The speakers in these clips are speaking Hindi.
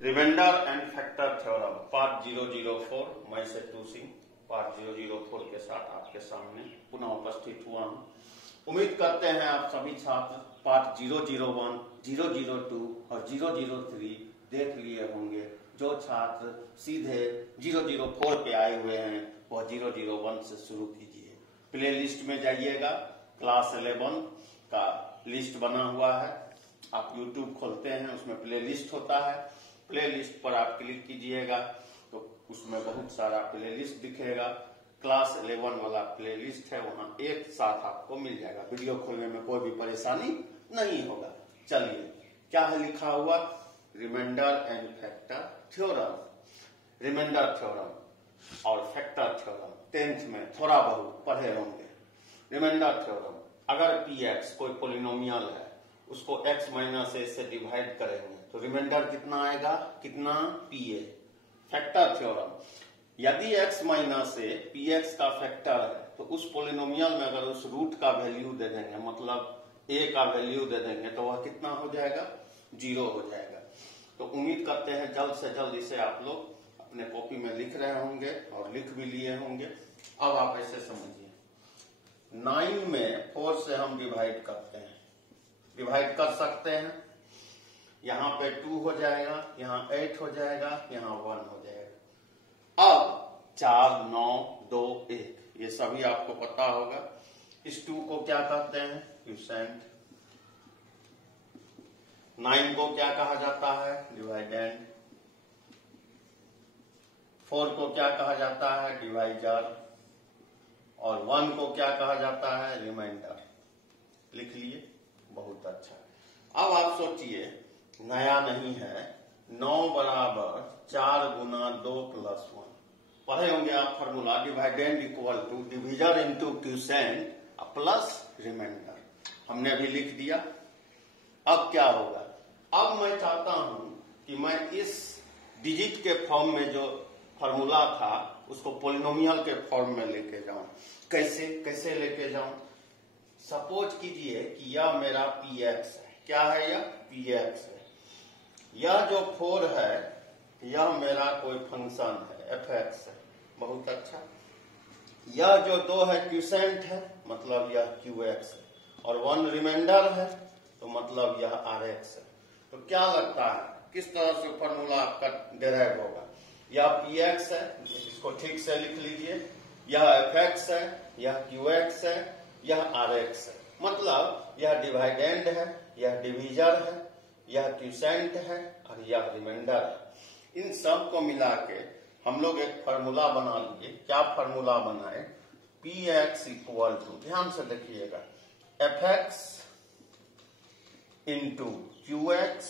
Reminder and factor theorem part 004 मैं सेतु सिंह पार्ट 004 के साथ आपके सामने पुनः उपस्थित हुआ हूँ। उम्मीद करते हैं आप सभी छात्र पार्ट 001, 002 और 003 देख लिए होंगे। जो छात्र सीधे 004 पे आए हुए हैं वह 001 से शुरू कीजिए। प्ले लिस्ट में जाइएगा, क्लास 11 का लिस्ट बना हुआ है। आप YouTube खोलते हैं, उसमें प्ले लिस्ट होता है। प्ले लिस्ट पर आप क्लिक कीजिएगा तो उसमें बहुत सारा प्ले लिस्ट दिखेगा। क्लास 11 वाला प्ले लिस्ट है, वहां एक साथ आपको मिल जाएगा। वीडियो खोलने में कोई भी परेशानी नहीं होगा। चलिए, क्या है लिखा हुआ? Remainder and factor theorem. Remainder theorem और फैक्टर थ्योरम 10th में थोड़ा बहुत पढ़े होंगे। रिमाइंडर थ्योरम, अगर px कोई पोलिनोमियल है, उसको x माइनस a से डिवाइड करेंगे तो रिमाइंडर कितना आएगा? कितना? pa। फैक्टर थ्योरम, यदि x माइनस a px का फैक्टर है तो उस पोलिनोमियल में अगर उस रूट का वैल्यू दे देंगे, मतलब a का वैल्यू दे देंगे, तो वह कितना हो जाएगा? 0 हो जाएगा। तो उम्मीद करते हैं जल्द से जल्द इसे आप लोग अपने कॉपी में लिख रहे होंगे और लिख भी लिए होंगे। अब आप ऐसे समझिए, 9 में 4 से हम डिवाइड करते हैं, डिवाइड कर सकते हैं। यहाँ पे 2 हो जाएगा, यहाँ 8 हो जाएगा, यहाँ 1 हो जाएगा। अब 4, 9, 2, 1 ये सभी आपको पता होगा। इस 2 को क्या कहते हैं? क्वोशिएंट। 9 को क्या कहा जाता है? डिवाइडेंड। 4 को क्या कहा जाता है? डिवाइजर। और 1 को क्या कहा जाता है? रिमाइंडर। लिख लिए? बहुत अच्छा। अब आप सोचिए, नया नहीं है, 9 बराबर 4 गुना 2 प्लस 1। पढ़े होंगे आप formula, dividend equal to divisor into quotient plus remainder. हमने भी लिख दिया। अब क्या होगा? अब मैं चाहता हूं कि मैं इस डिजिट के फॉर्म में जो फॉर्मूला था उसको पोलिनोमियल के फॉर्म में लेके जाऊं। कैसे लेके जाऊं? सपोज कीजिए कि यह मेरा px है। क्या है? यह px है। यह जो 4 है यह मेरा कोई फंक्शन है, fx है। बहुत अच्छा। यह जो 2 है क्वोशिएंट है, मतलब यह qx है। और 1 रिमाइंडर है तो मतलब यह rx है। तो क्या लगता है किस तरह से फॉर्मूला आपका डेराइव होगा? यह px है, इसको ठीक से लिख लीजिए। यह fx है, यह qx है, यह rx है। मतलब यह डिवाइडेंड है, यह डिविजर है, यह क्वोशिएंट है और यह रिमाइंडर है। इन सब को मिला के हम लोग एक फॉर्मूला बना लिए। क्या फॉर्मूला बनाए? px इक्वल टू, ध्यान से देखिएगा, fx into qx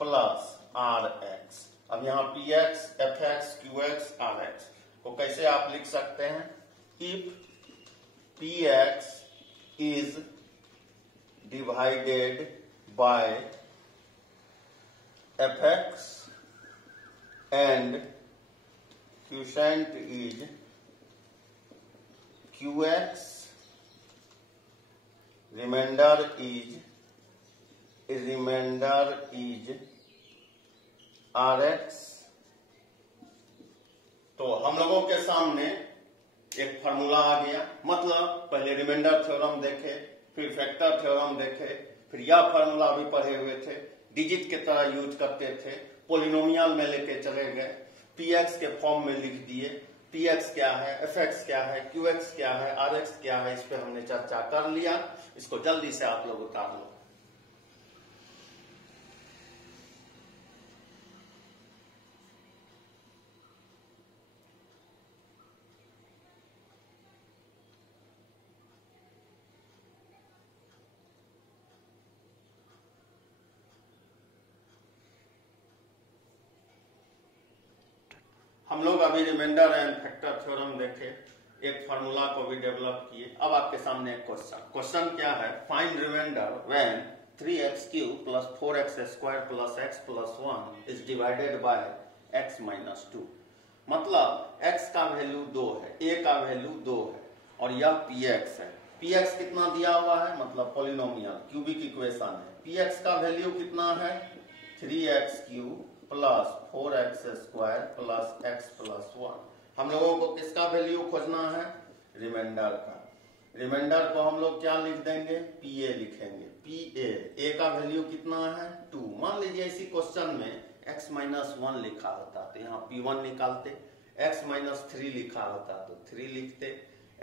plus rx। अब यहाँ px, fx, qx, rx को कैसे आप लिख सकते हैं? If px is divided by fx and quotient is qx, remainder is rx। तो हम लोगों के सामने एक फॉर्मूला आ गया। मतलब पहले रिमाइंडर थ्योरम देखे, फिर फैक्टर थ्योरम देखे, फिर यह फॉर्मूला भी पढ़े हुए थे, डिजिट के तरह यूज करते थे, पोलिनोमियल में लेके चले गए, px के फॉर्म में लिख दिए। px क्या है, fx क्या है, qx क्या है, rx क्या है, इस पे हमने चर्चा कर लिया। इसको जल्दी से आप लोग उतार लो। हम लोग अभी रिमाइंडर एंड फैक्टर थ्योरम देखे, एक फार्मूला को भी डेवलप किए। अब आपके सामने एक क्वेश्चन क्या है? Find remainder when 3x³ plus 4x square plus x plus 1 is divided by x minus 2। मतलब x का वैल्यू 2 है, a का वैल्यू 2 है और यह px है। px कितना दिया हुआ है? मतलब पोलिनोमियल क्यूबिक इक्वेशन है। px का वैल्यू कितना है? 3x³ plus 4x² plus x plus 1। हम लोगों को किसका वैल्यू खोजना है? रिमाइंडर का। रिमाइंडर को हम लोग क्या लिख देंगे? PA लिखेंगे। PA का वैल्यू कितना है? 2। मान लीजिए इसी क्वेश्चन में x माइनस 1 लिखा होता तो यहाँ P1 निकालते, x माइनस 3 लिखा होता तो 3 लिखते,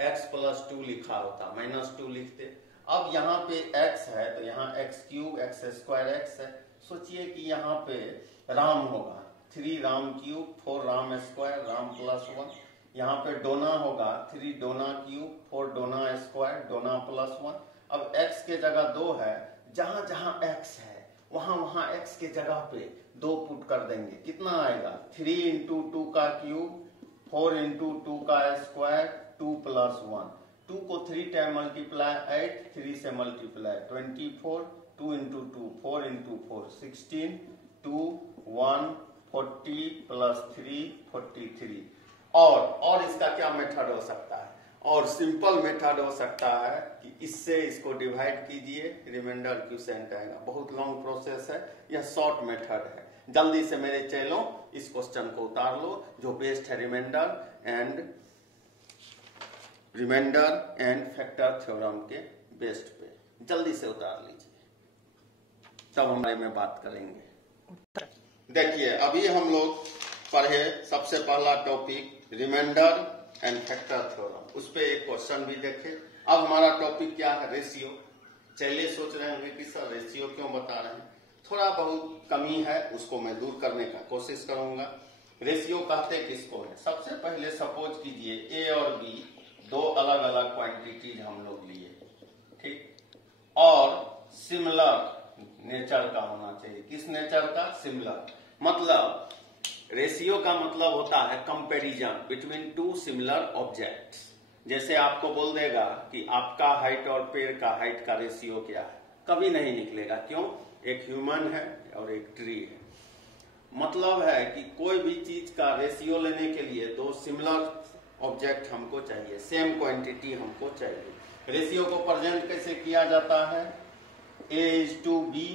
x प्लस 2 लिखा होता -2 लिखते। अब यहाँ पे x है तो यहाँ x³ x² है। सोचिए कि यहाँ पे राम होगा, 3 Ram cube 4 Ram square Ram plus 1। यहाँ पे डोना होगा, 3 डोना क्यूब 4 डोना स्क्वायर डोना प्लस 1। अब x के जगह 2 है, जहां जहां x है वहां वहां x के जगह पे 2 पुट कर देंगे। कितना आएगा? 3 इंटू 2 का क्यूब 4 इंटू 2 का स्क्वायर 2 प्लस 1। 2 को 3 टाइम मल्टीप्लाई 8, 3 से मल्टीप्लाई 24, 2 इंटू 2 4 इंटू 4 16, 2 1 40 प्लस 3 43। और इसका क्या मेथड हो सकता है? और सिंपल मेथड हो सकता है कि इससे इसको डिवाइड कीजिए, रिमाइंडर क्वोशिएंट आएगा। बहुत लॉन्ग प्रोसेस है, यह शॉर्ट मेथड है। जल्दी से मेरे चैनलों इस क्वेश्चन को उतार लो जो बेस्ड है रिमाइंडर एंड फैक्टर थ्योरम के बेस्ड पे। जल्दी से उतार लीजिए, तब हमारे में बात करेंगे। देखिए अभी हम लोग पढ़े सबसे पहला topic remainder and factor theorem, उस पे एक क्वेश्चन भी देखे। अब हमारा टॉपिक क्या है? रेशियो। चलिए सोच रहे होंगे कि सर रेशियो क्यों बता रहे हैं? थोड़ा बहुत कमी है, उसको मैं दूर करने का कोशिश करूंगा। रेशियो कहते किसको है? सबसे पहले सपोज कीजिए A और B 2 अलग अलग क्वांटिटीज हम लोग लिए, ठीक, और सिमिलर नेचर का होना चाहिए। किस नेचर का? सिमिलर। मतलब रेशियो का मतलब होता है कंपैरिजन बिटवीन 2 सिमिलर ऑब्जेक्ट्स। जैसे आपको बोल देगा कि आपका हाइट और पेड़ का हाइट का रेशियो क्या है, कभी नहीं निकलेगा। क्यों? एक ह्यूमन है और एक ट्री है। मतलब है कि कोई भी चीज का रेशियो लेने के लिए 2 सिमिलर ऑब्जेक्ट हमको चाहिए, सेम क्वांटिटी हमको चाहिए। रेशियो को प्रेजेंट कैसे किया जाता है? A:B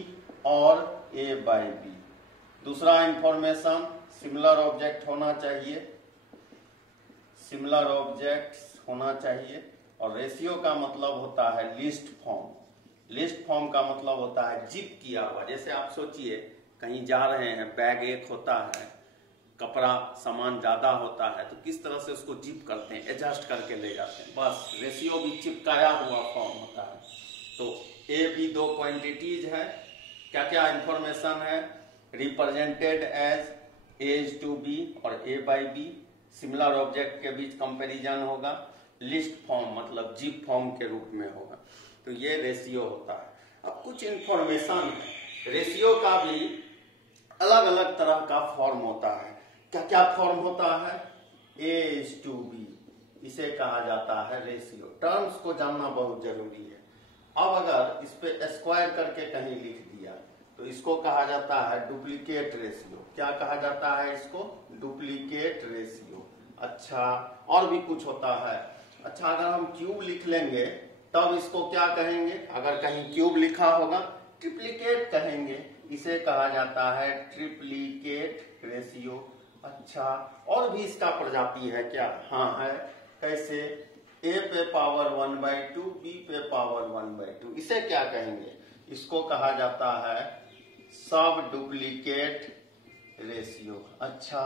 और A/B। दूसरा इंफॉर्मेशन, सिमिलर ऑब्जेक्ट होना चाहिए, सिमिलर ऑब्जेक्ट्स होना चाहिए। और रेशियो का मतलब होता है लिस्ट फॉर्म। लिस्ट फॉर्म का मतलब होता है जिप किया हुआ। जैसे आप सोचिए कहीं जा रहे हैं, बैग एक होता है, कपड़ा सामान ज्यादा होता है, तो किस तरह से उसको जिप करते हैं, एडजस्ट करके ले जाते हैं। बस रेशियो भी चिपकाया हुआ फॉर्म होता है। तो A/B 2 क्वांटिटीज है। क्या क्या इंफॉर्मेशन है? रिप्रेजेंटेड एज A:B और A/B। सिमिलर ऑब्जेक्ट के बीच कंपैरिजन होगा। लिस्ट फॉर्म मतलब जिप फॉर्म के रूप में होगा। तो ये रेशियो होता है। अब कुछ इंफॉर्मेशन है, रेशियो का भी अलग अलग तरह का फॉर्म होता है। क्या क्या फॉर्म होता है? A:B, इसे कहा जाता है रेशियो। टर्म्स को जानना बहुत जरूरी है। अब अगर इस पे स्क्वायर करके कहीं लिख दिया तो इसको कहा जाता है डुप्लीकेट रेशियो। क्या कहा जाता है इसको? Duplicate ratio. अच्छा, और भी कुछ होता है। अच्छा, अगर हम क्यूब लिख लेंगे तब इसको क्या कहेंगे? अगर कहीं क्यूब लिखा होगा ट्रिप्लीकेट कहेंगे। इसे कहा जाता है ट्रिप्लीकेट रेशियो। अच्छा, और भी इसका प्रजाति है क्या? हाँ है। कैसे? A पे पावर 1/2, B पे पावर 1/2। इसे क्या कहेंगे? इसको कहा जाता है सब डुप्लीकेट रेशियो। अच्छा,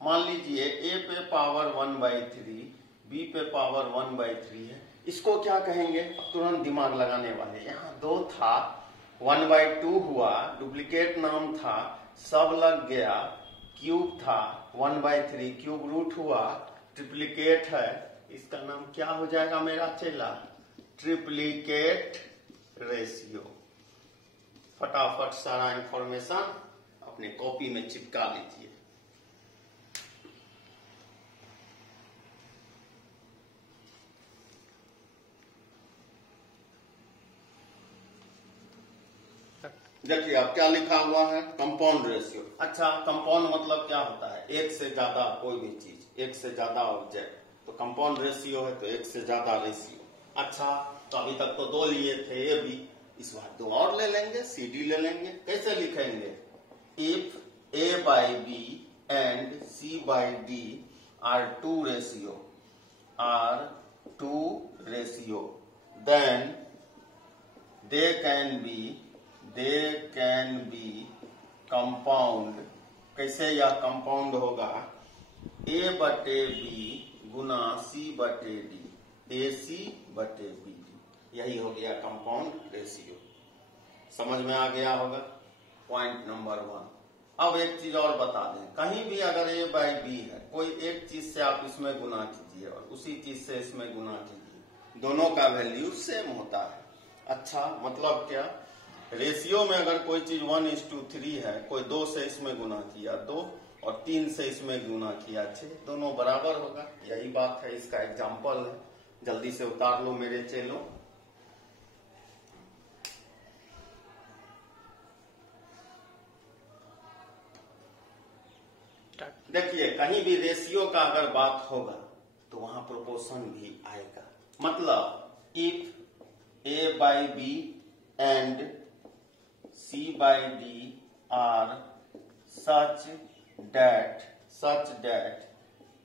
मान लीजिए A पे पावर 1/3, B पे पावर 1/3 है, इसको क्या कहेंगे? तुरंत दिमाग लगाने वाले। यहाँ 2 था, 1/2 हुआ, डुप्लीकेट नाम था, सब लग गया, क्यूब था 1/3, क्यूब रूट हुआ, ट्रिप्लीकेट है, इसका नाम क्या हो जाएगा मेरा चेला? Triplicate ratio. फटाफट सारा इंफॉर्मेशन अपने कॉपी में चिपका लीजिए। देखिए अब क्या लिखा हुआ है? Compound ratio. अच्छा, कंपाउंड मतलब क्या होता है? एक से ज्यादा कोई भी चीज, एक से ज्यादा ऑब्जेक्ट, तो कंपाउंड रेशियो है तो एक से ज्यादा रेशियो। अच्छा, तो अभी तक तो 2 लिए थे A/B, इस बार 2 और ले लेंगे, CD ले लेंगे। कैसे लिखेंगे? If A/B by B and C by D are two ratio, then they can be compound. कैसे यह कंपाउंड होगा? A बटे B गुना C बटे D, AC बटे BD, यही हो गया कंपाउंड रेशियो। समझ में आ गया होगा? Point number 1। अब एक चीज और बता दें, कहीं भी अगर A बाई B है, कोई एक चीज से आप इसमें गुना कीजिए और उसी चीज से इसमें गुना कीजिए, दोनों का वैल्यू सेम होता है। अच्छा, मतलब क्या? रेशियो में अगर कोई चीज 1:3 है, कोई 2 से इसमें गुना किया 2 और 3 से इसमें गुना किया 6, दोनों बराबर होगा। यही बात है, इसका एग्जाम्पल है, जल्दी से उतार लो मेरे चेलों। देखिए, कहीं भी रेशियो का अगर बात होगा तो वहां प्रोपोर्शन भी आएगा। मतलब if A by B and C by D are such that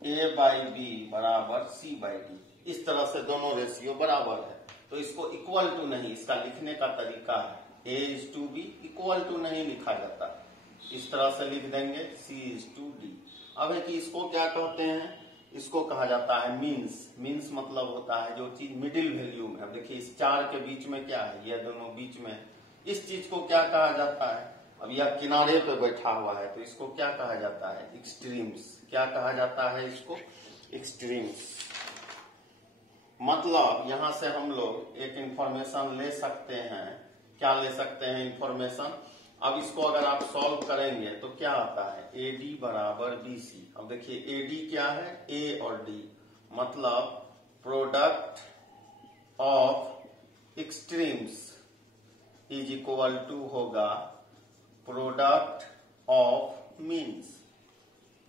A by B बराबर C by D, इस तरह से दोनों रेशियो बराबर है, तो इसको इक्वल टू नहीं, इसका लिखने का तरीका है A:B, इक्वल टू नहीं लिखा जाता, इस तरह से लिख देंगे C:D। अब है कि इसको क्या कहते हैं? इसको कहा जाता है मीन्स मतलब होता है जो चीज मिडिल वैल्यू में। अब देखिए, इस 4 के बीच में क्या है? ये दोनों बीच में, इस चीज को क्या कहा जाता है? अब यह किनारे पे बैठा हुआ है, तो इसको क्या कहा जाता है? एक्सट्रीम्स। क्या कहा जाता है इसको? एक्सट्रीम्स। मतलब यहां से हम लोग एक इंफॉर्मेशन ले सकते हैं। क्या ले सकते हैं इंफॉर्मेशन? अब इसको अगर आप सॉल्व करेंगे तो क्या आता है? AD बराबर BC। अब देखिए, AD क्या है? A और D, मतलब product of extremes is equal to होगा प्रोडक्ट ऑफ मीन्स।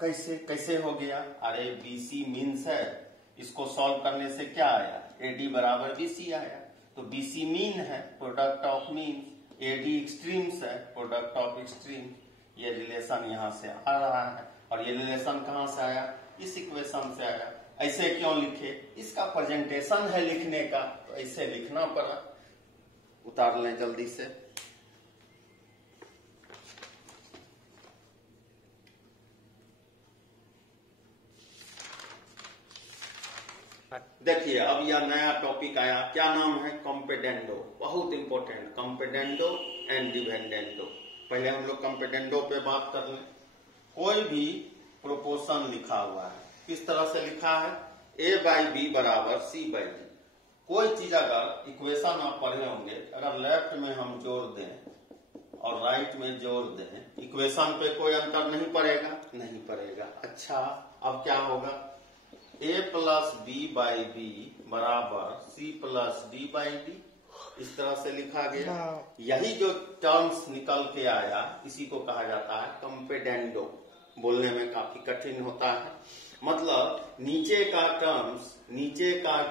कैसे हो गया? अरे BC मीन्स है, इसको सॉल्व करने से क्या आया? AD बराबर BC आया, तो BC मीन है, product of means. AD extremes है, प्रोडक्ट ऑफ एक्सट्रीम। ये रिलेशन यहां से आ रहा है, और ये रिलेशन कहां से आया? इस इक्वेशन से आया। ऐसे क्यों लिखे? इसका प्रेजेंटेशन है लिखने का, तो ऐसे लिखना पड़ा। उतार लें जल्दी से। देखिए, अब यह नया टॉपिक आया, क्या नाम है? कंपेडेंडो। बहुत इंपॉर्टेंट, कंपेडेंडो एंड डिविडेंडो। पहले हम लोग कंपेडेंडो पे बात कर लें। कोई भी प्रोपोर्शन लिखा हुआ है, किस तरह से लिखा है? A बाई B बराबर C बाई D। कोई चीज अगर इक्वेशन आप पढ़े होंगे, अगर लेफ्ट में हम जोड़ दें और राइट में जोड़ दें, इक्वेशन पे कोई अंतर नहीं पड़ेगा? नहीं पड़ेगा। अच्छा, अब क्या होगा? A plus B by B बराबर C plus D by D, इस तरह से लिखा गया। यही जो टर्म्स निकल के आया, इसी को कहा जाता है कंपेडेंडो। बोलने में काफी कठिन होता है। मतलब नीचे का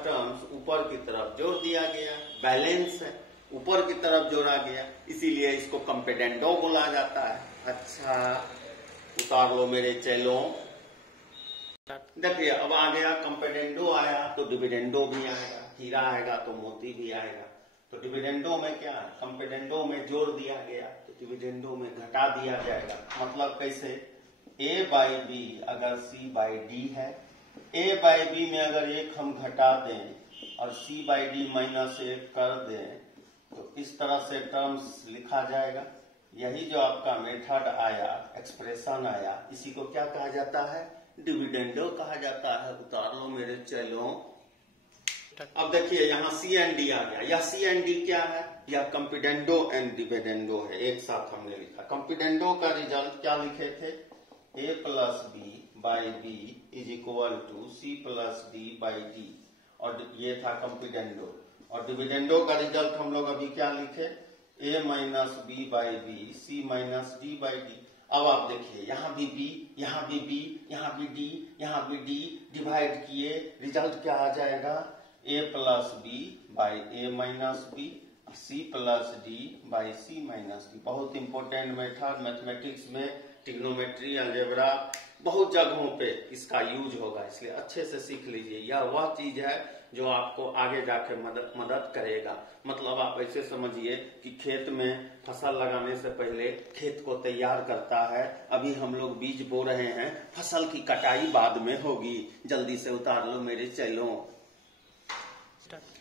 टर्म्स ऊपर की तरफ जोड़ दिया गया, बैलेंस है, ऊपर की तरफ जोड़ा गया, इसीलिए इसको कंपेडेंडो बोला जाता है। अच्छा, उतार लो मेरे चेलों। देखिए, अब आ गया कंपेडेंडो आया तो डिविडेंडो भी आएगा, हीरा आएगा तो मोती भी आएगा। तो डिविडेंडो में क्या है? कंपेडेंडो में जोड़ दिया गया, तो डिविडेंडो में घटा दिया जाएगा। मतलब कैसे? A बाई B अगर C बाई D है, A बाई B में अगर 1 हम घटा दें और C बाई D माइनस 1 कर दें, तो इस तरह से टर्म्स लिखा जाएगा। यही जो आपका मेथड आया, एक्सप्रेशन आया, इसी को क्या कहा जाता है? डिविडेंडो कहा जाता है। उतार लो मेरे चेलों। अब देखिए, यहाँ C एंड D आ गया। यह C एंड D क्या है? यह कंपेडेंडो एंड डिविडेंडो है, एक साथ हमने लिखा। कंपेडेंडो का रिजल्ट क्या लिखे थे? A plus B by B is equal to C plus D by D, और ये था कंपेडेंडो। और डिविडेंडो का रिजल्ट हम लोग अभी क्या लिखे? A minus B by B C minus D by D। अब आप देखिए, यहाँ भी B, यहाँ भी B, यहाँ भी D, यहाँ भी D, डिवाइड किए, रिजल्ट क्या आ जाएगा? A plus B by A minus B, C plus D by C minus D। बहुत इंपॉर्टेंट मेथड मैथमेटिक्स में ट्रिग्नोमेट्री, अलजेब्रा, बहुत जगहों पे इसका यूज होगा, इसलिए अच्छे से सीख लीजिए। यह वह चीज है जो आपको आगे जाके मदद करेगा। मतलब आप ऐसे समझिए कि खेत में फसल लगाने से पहले खेत को तैयार करता है। अभी हम लोग बीज बो रहे हैं, फसल की कटाई बाद में होगी। जल्दी से उतार लो मेरे चैलों।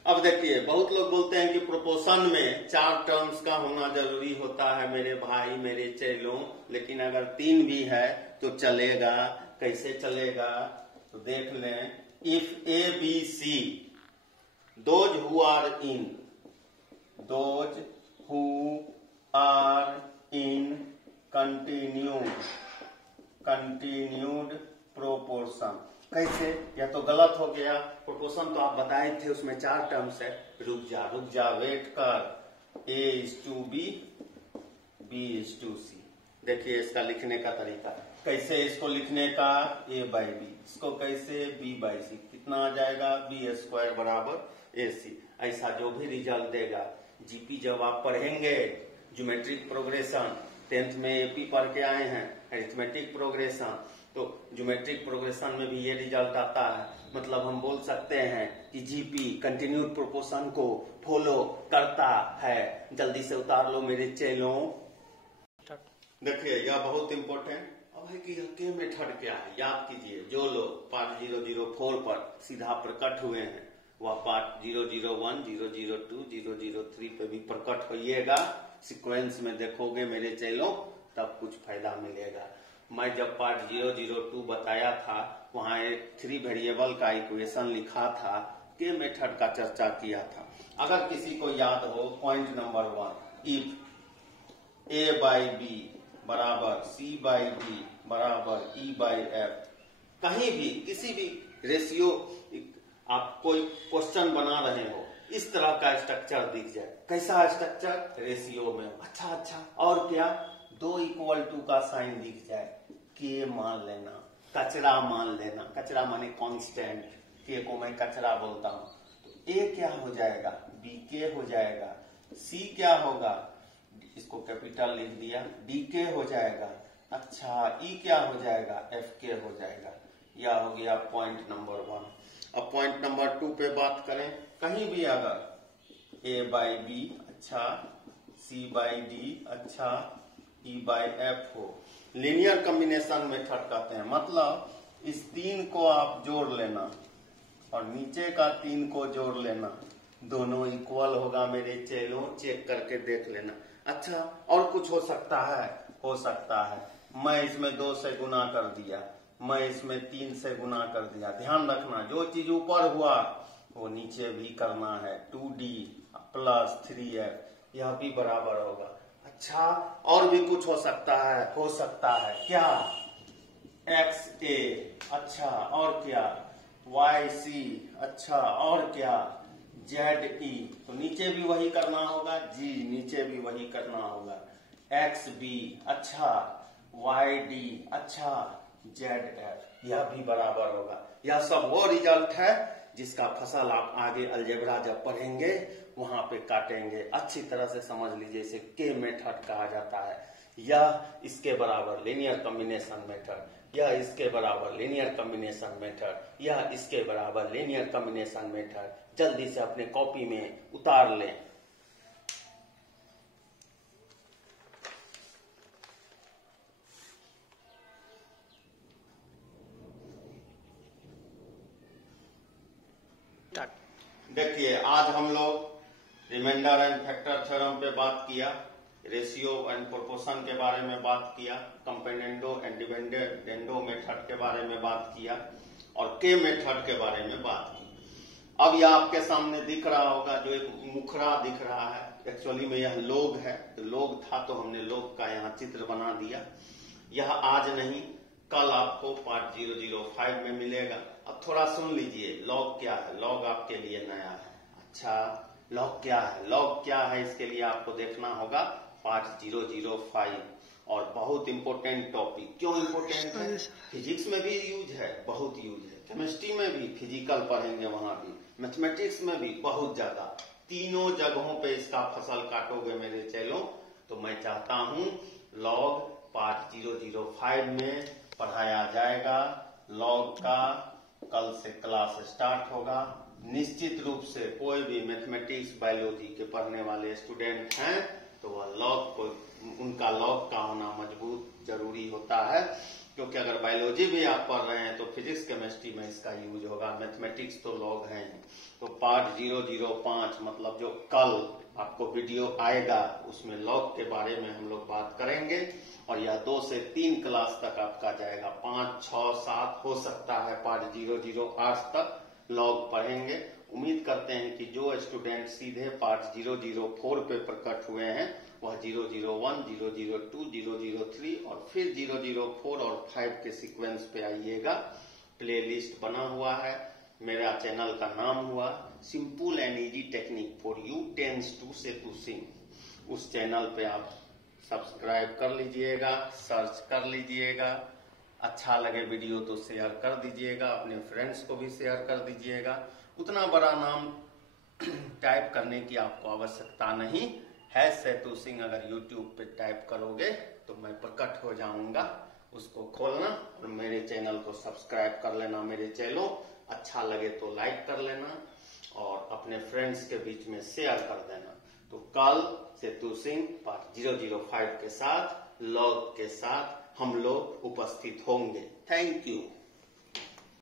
अब देखिए, बहुत लोग बोलते हैं कि प्रोपोर्शन में 4 टर्म्स का होना जरूरी होता है मेरे भाई, मेरे चैलों, लेकिन अगर 3 भी है तो चलेगा। कैसे चलेगा तो देख लें। If A B C, those who are in, those who are in continued proportion. कैसे? यह तो गलत हो गया। प्रोपोर्शन तो आप बताए थे, उसमें 4 टर्म्स है। रुक जा वेट कर। A:B, B:C। देखिए इसका लिखने का तरीका कैसे, इसको लिखने का A/B, इसको कैसे B/C। कितना आ जाएगा? B² बराबर AC। ऐसा जो भी रिजल्ट देगा, जीपी जब आप पढ़ेंगे, ज्योमेट्रिक प्रोग्रेशन 10th में AP पढ़ के आए हैं, अरिथमेटिक प्रोग्रेशन, तो ज्योमेट्रिक प्रोग्रेशन में भी ये रिजल्ट आता है। मतलब हम बोल सकते हैं कि जीपी कंटिन्यूड प्रोपोर्शन को फॉलो करता है। जल्दी से उतार लो मेरे चैलों। देखिए यह बहुत इंपॉर्टेंट अब है कि यह के मेथड क्या है, याद कीजिए। जो लोग पार्ट 004 पर सीधा प्रकट हुए हैं, वह पार्ट 001, 002, 003 पे भी प्रकट होइएगा। सीक्वेंस में देखोगे मेरे चैलों, तब कुछ फायदा मिलेगा। मैं जब पार्ट 002 बताया था, वहां एक 3 वेरिएबल का इक्वेशन लिखा था, के मेथड का चर्चा किया था। अगर किसी को याद हो, पॉइंट नंबर 1, इफ A/B बराबर C/D बराबर E/F, कहीं भी किसी भी रेशियो आप कोई क्वेश्चन बना रहे हो, इस तरह का स्ट्रक्चर दिख जाए। कैसा स्ट्रक्चर? रेशियो में। अच्छा, और क्या? 2 का साइन दिख जाए, के मान लेना, कचरा मान लेना। कचरा माने कांस्टेंट, के को मैं कचरा बोलता हूं। तो ए क्या हो जाएगा? बी के हो जाएगा। सी क्या होगा? इसको कैपिटल लिख दिया, डी के हो जाएगा। अच्छा, ई क्या हो जाएगा? एफ के हो जाएगा। यह हो गया पॉइंट नंबर 1। अब पॉइंट नंबर 2 पे बात करें। कहीं भी अगर A/B अच्छा, C/D अच्छा, E/F हो, लीनियर कॉम्बिनेशन मेथड कहते हैं। मतलब इस 3 को आप जोड़ लेना और नीचे का 3 को जोड़ लेना, दोनों इक्वल होगा मेरे चैलों। चेक करके देख लेना। अच्छा, और कुछ हो सकता है? हो सकता है मैं इसमें 2 से गुना कर दिया, मैं इसमें 3 से गुना कर दिया। ध्यान रखना, जो चीज ऊपर हुआ वो नीचे भी करना है। 2D प्लस 3F यह भी बराबर होगा। अच्छा, और भी कुछ हो सकता है? हो सकता है क्या? XA अच्छा, और क्या? YC अच्छा, और क्या? ZE, तो नीचे भी वही करना होगा। G नीचे भी वही करना होगा। XB अच्छा, YD अच्छा, ZF यह भी बराबर होगा। यह सब वो रिजल्ट है जिसका फसल आप आगे अलजेब्रा जब पढ़ेंगे वहां पे काटेंगे। अच्छी तरह से समझ लीजिए, इसे के मेथड कहा जाता है। यह इसके बराबर लीनियर कॉम्बिनेशन मेथड, यह इसके बराबर लीनियर कॉम्बिनेशन मेथड, यह इसके बराबर लीनियर कॉम्बिनेशन मेथड। जल्दी से अपने कॉपी में उतार लें। देखिए, आज हम लोग रिमाइंडर एंड फैक्टर थ्योरम पे बात किया, रेशियो एंड प्रोपोर्शन के बारे में बात किया, कंपेनेंडो एंड डिविडेंडो मेथड के बारे में बात किया और के मेथड के बारे में बात की। अब यह आपके सामने दिख रहा होगा, जो एक मुखरा दिख रहा है, एक्चुअली में यह लोग है। तो लोग था तो हमने लोग का यहाँ चित्र बना दिया। यह आज नहीं, कल आपको पार्ट 005 में मिलेगा। अब थोड़ा सुन लीजिए, लॉग क्या है। लॉग आपके लिए नया है। अच्छा, लॉग क्या है? लॉग क्या है इसके लिए आपको देखना होगा पार्ट 005। और बहुत इंपॉर्टेंट टॉपिक। क्यों इंपॉर्टेंट है? फिजिक्स में भी यूज है, बहुत यूज है। केमिस्ट्री में भी फिजिकल पढ़ेंगे, वहां भी मैथमेटिक्स में भी बहुत ज्यादा। तीनों जगहों पे इसका फसल काटोगे मेरे चैलों। तो मैं चाहता हूं लॉग पार्ट 005 में पढ़ाया जाएगा। लॉग का कल से क्लास स्टार्ट होगा। निश्चित रूप से कोई भी मैथमेटिक्स बायोलॉजी के पढ़ने वाले स्टूडेंट हैं तो वह लॉग को उनका लॉग का होना मजबूत जरूरी होता है, क्योंकि अगर बायोलॉजी भी आप पढ़ रहे हैं तो फिजिक्स केमिस्ट्री में इसका यूज होगा। मैथमेटिक्स तो लॉग है। तो पार्ट 005 मतलब जो कल आपको वीडियो आएगा उसमें लॉग के बारे में हम लोग बात करेंगे, और यह 2 से 3 क्लास तक आपका जाएगा। 5, 6, 7 हो सकता है पार्ट 008 तक लॉग पढ़ेंगे। उम्मीद करते हैं कि जो स्टूडेंट सीधे पार्ट 004 पे प्रकट हुए हैं वह 001, 002, 003 और फिर 004 और 5 के सीक्वेंस पे आइएगा। प्लेलिस्ट बना हुआ है। मेरा चैनल का नाम हुआ simple and easy technique for you tense to से टू सिंग। उस चैनल पे आप सब्सक्राइब कर लीजिएगा, सर्च कर लीजिएगा। अच्छा लगे वीडियो तो शेयर कर दीजिएगा, अपने फ्रेंड्स को भी शेयर कर दीजिएगा। उतना बड़ा नाम टाइप करने की आपको आवश्यकता नहीं है। सेतु सिंह अगर यूट्यूब पे टाइप करोगे तो मैं प्रकट हो जाऊंगा। उसको खोलना और मेरे चैनल को सब्सक्राइब कर लेना। मेरे चैनल अच्छा लगे तो लाइक कर लेना और अपने फ्रेंड्स के बीच में शेयर कर देना। तो कल सेतु सिंह पार्ट 005 के साथ लॉग के साथ हम लोग उपस्थित होंगे। Thank you.